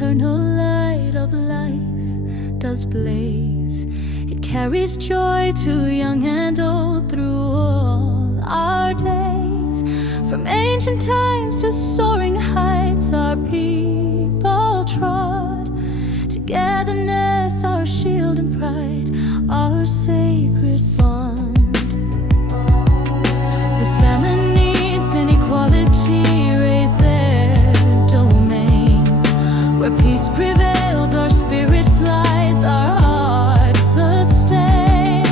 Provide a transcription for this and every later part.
eternal light of life does blaze. It carries joy to young and old through all our days. From ancient times to soaring heights, our people trod. Togetherness, our shield and pride, our sacred bond. The Samanites in equality raise their domain. Where peace prevails, our spirit flies, our hearts sustain.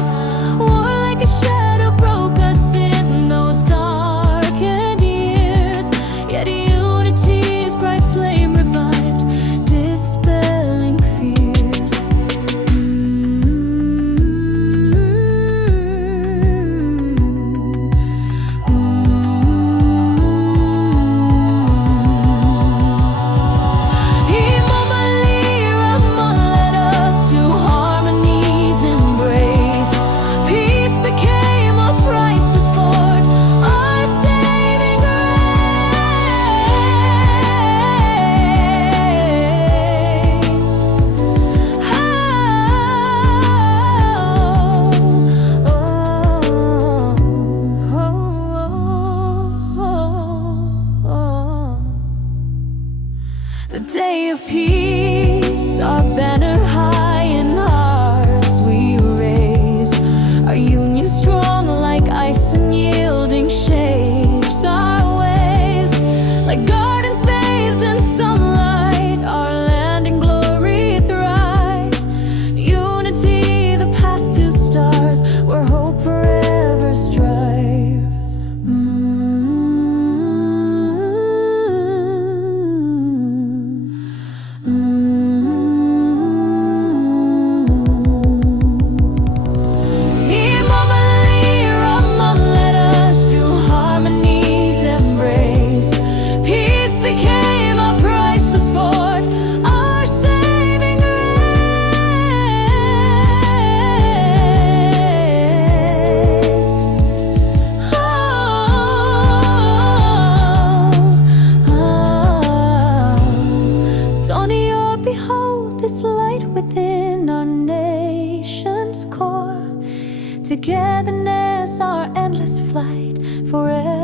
War like a shadow broke us in those darkened years, yet unity's bright flame revived, dispelling fears. The day of peace, our banner high in hearts we raise. Our union strong like ice and yielding shapes our ways. Like gardens bathed in sunlight, our land in glory thrives. Unity, the path to stars, where hope forever strives. Behold this light within our nation's core. Togetherness, our endless flight forever.